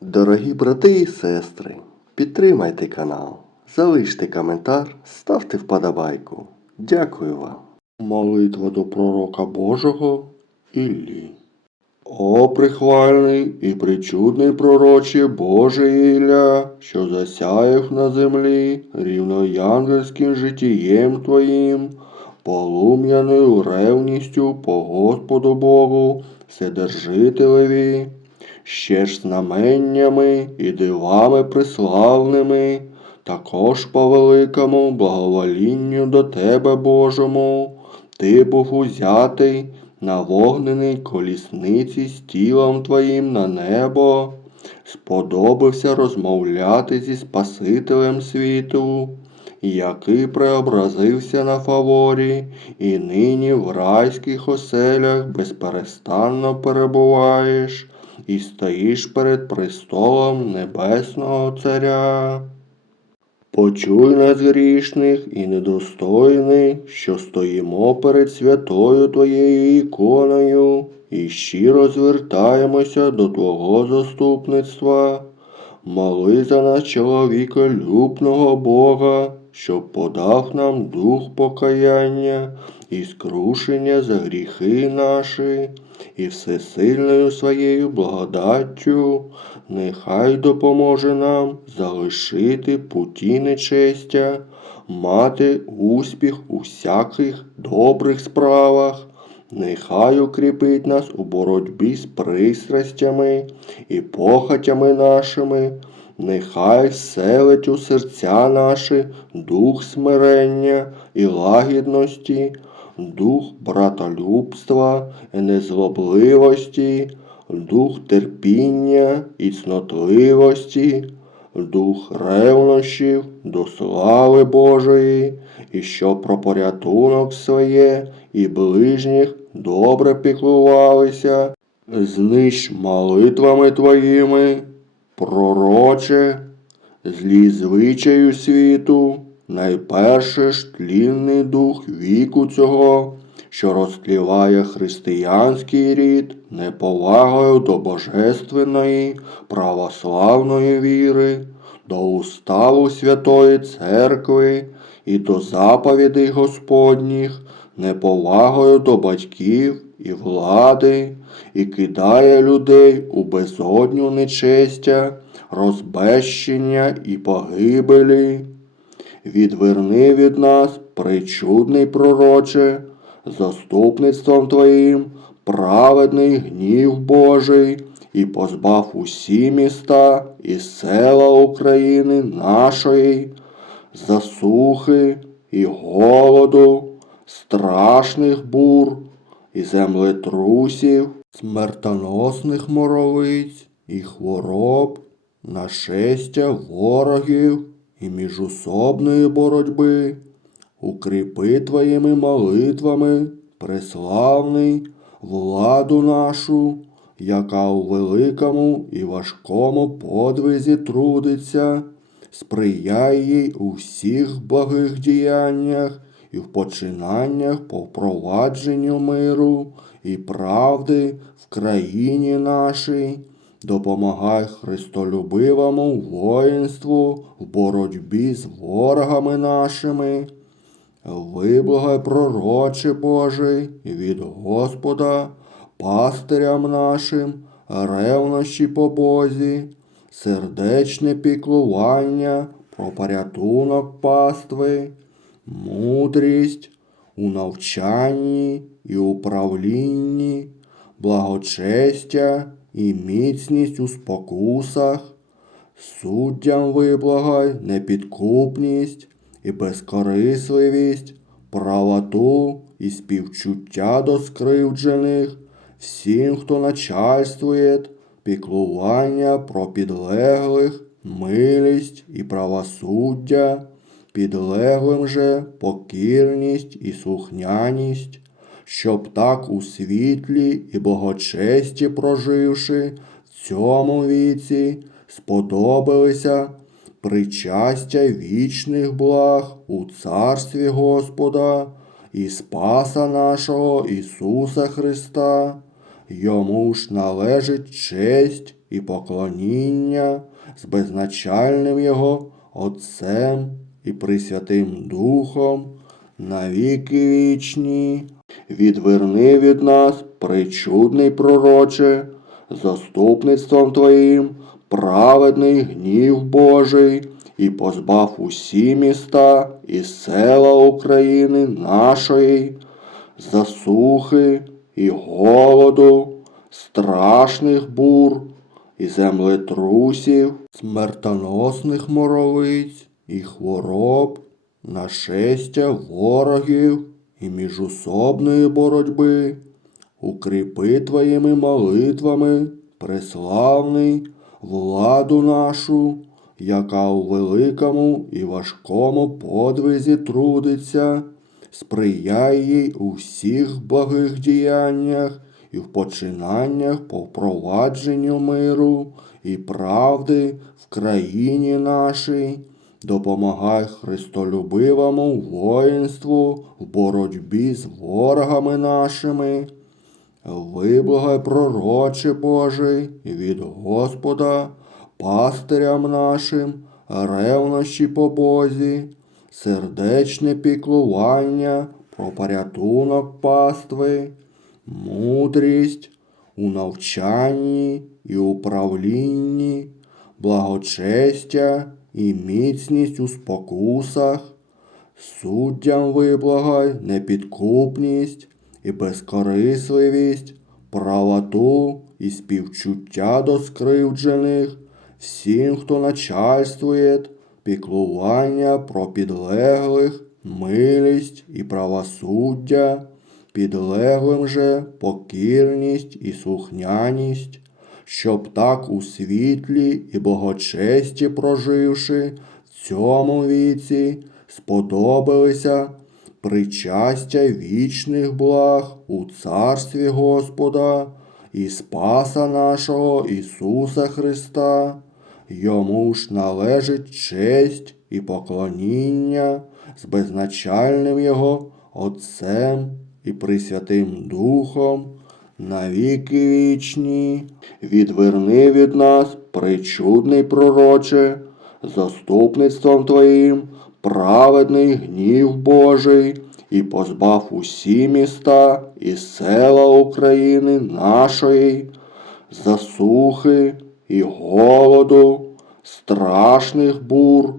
Дорогі брати і сестри, підтримайте канал, залиште коментар, ставте вподобайку. Дякую вам. Молитва до пророка Божого Іллі. О, прихвальний і причудний пророче Боже Ілля, що засяяв на землі рівноянгельським житієм Твоїм, полум'яною ревністю по Господу Богу, Вседержителеві, ще ж знаменнями і дивами приславними, також по великому благоволінню до Тебе Божому, Ти був узятий на вогненій колісниці з тілом Твоїм на небо, сподобався розмовляти зі Спасителем світу, який преобразився на фаворі, і нині в райських оселях безперестанно перебуваєш і стоїш перед престолом Небесного Царя. Почуй нас грішних і недостойних, що стоїмо перед святою Твоєю іконою, і щиро звертаємося до Твого заступництва. Моли за нас чоловіка любного Бога, щоб подав нам дух покаяння і скрушення за гріхи наші, і всесильною своєю благодаттю нехай допоможе нам залишити путі нечестя, мати успіх у всяких добрих справах. Нехай укріпить нас у боротьбі з пристрастями і похотями нашими, нехай селить у серця наші дух смирення і лагідності, дух братолюбства незлобливості, дух терпіння і цнотливості, дух ревнощів до слави Божої, і щоб про порятунок своє і ближніх добре піклувалися, знищ молитвами твоїми, пророче, злі звичаю світу, найперше ж тлінний дух віку цього, що розтліває християнський рід неповагою до божественної православної віри, до уставу Святої Церкви і до заповідей Господніх, неповагою до батьків і влади, і кидає людей у безодню нечестя, розбещення і погибелі. Відверни від нас, причудний пророче, заступництвом Твоїм, праведний гнів Божий, і позбав усі міста і села України нашої, засухи і голоду, страшних бур і землетрусів, смертоносних моровиць і хвороб, нашестя ворогів і міжусобної боротьби. Укріпи твоїми молитвами, преславний, владу нашу, яка у великому і важкому подвизі трудиться, сприяй їй у всіх благих діяннях і в починаннях по впровадженню миру і правди в країні нашій. Допомагай христолюбивому воїнству в боротьбі з ворогами нашими. Виблагай, пророче Божий, від Господа, пастирям нашим, ревнощі по Бозі, сердечне піклування про порятунок пастви, мудрість у навчанні і управлінні, благочестя і міцність у спокусах, суддям виблагай непідкупність і безкорисливість, правоту і співчуття до скривджених, всім, хто начальствує, піклування про підлеглих, милість і правосуддя, підлеглим же покірність і слухняність, щоб так у світлі і благочесті проживши в цьому віці, сподобалися причастя вічних благ у царстві Господа і Спаса нашого Ісуса Христа. Йому ж належить честь і поклоніння з безначальним Його Отцем і Пресвятим Духом на віки вічні. Відверни від нас, причудний пророче, заступництвом Твоїм, праведний гнів Божий, і позбав усі міста і села України нашої, засухи і голоду, страшних бур і землетрусів, смертоносних моровиць і хвороб, нашестя ворогів і міжусобної боротьби. Укріпи твоїми молитвами, преславний, владу нашу, яка у великому і важкому подвизі трудиться, сприяй їй у всіх благих діяннях і в починаннях по впровадженню миру і правди в країні нашій. Допомагай христолюбивому воїнству в боротьбі з ворогами нашими. Виблагай, пророче Божий, від Господа, пастирям нашим, ревнощі по Бозі, сердечне піклування про порятунок пастви, мудрість у навчанні і управлінні, благочестя і міцність у спокусах, суддям виблагай непідкупність і безкорисливість, правоту і співчуття до скривджених, всім, хто начальствує, піклування про підлеглих, милість і правосуддя, підлеглим же покірність і слухняність, щоб так у світлі і благочесті проживши в цьому віці, сподобалися причастя вічних благ у царстві Господа і Спаса нашого Ісуса Христа. Йому ж належить честь і поклоніння з безначальним Його Отцем і Пресвятим Духом на віки вічні. Відверни від нас, причудний пророче, заступництвом Твоїм, праведний гнів Божий, і позбав усі міста і села України нашої, засухи і голоду, страшних бур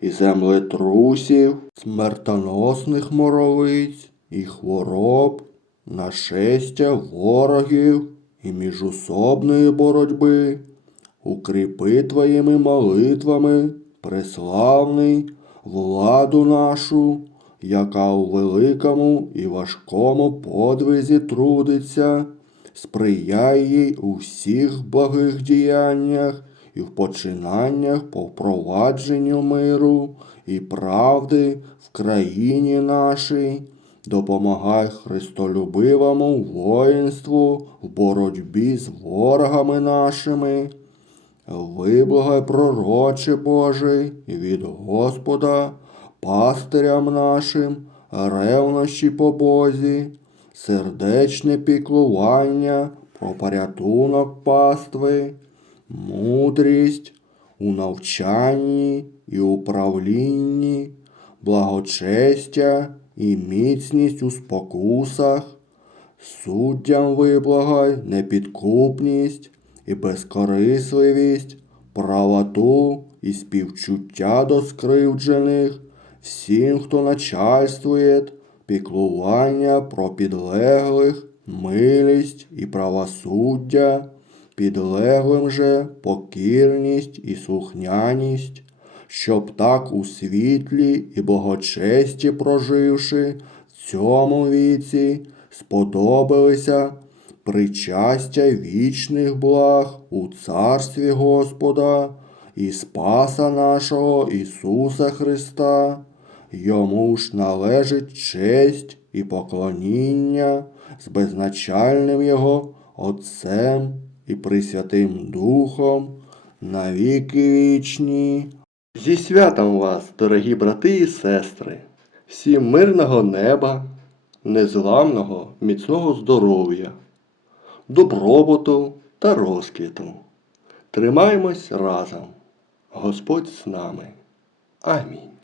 і землетрусів, смертоносних моровиць і хвороб, нашестя ворогів і міжусобної боротьби. Укріпи твоїми молитвами, преславний, владу нашу, яка у великому і важкому подвизі трудиться, сприяй їй у всіх благих діяннях і в починаннях по впровадженню миру і правди в країні нашій. Допомагай христолюбивому воїнству в боротьбі з ворогами нашими. Виблагай, пророче Божий, від Господа, пастирям нашим, ревнощі по Бозі, сердечне піклування про порятунок пастви, мудрість у навчанні і управлінні, благочестя і міцність у спокусах, суддям виблагай непідкупність і безкорисливість, правоту і співчуття до скривджених, всім, хто начальствує, піклування про підлеглих, милість і правосуддя, підлеглим же покірність і слухняність, щоб так у світлі і благочесті проживши в цьому віці, сподобалися причастя вічних благ у царстві Господа і Спаса нашого Ісуса Христа. Йому ж належить честь і поклоніння з безначальним Його Отцем і Пресвятим Духом на віки вічні. Зі святом вас, дорогі брати і сестри, всім мирного неба, незламного, міцного здоров'я, добробуту та розквіту. Тримаємось разом. Господь з нами. Амінь.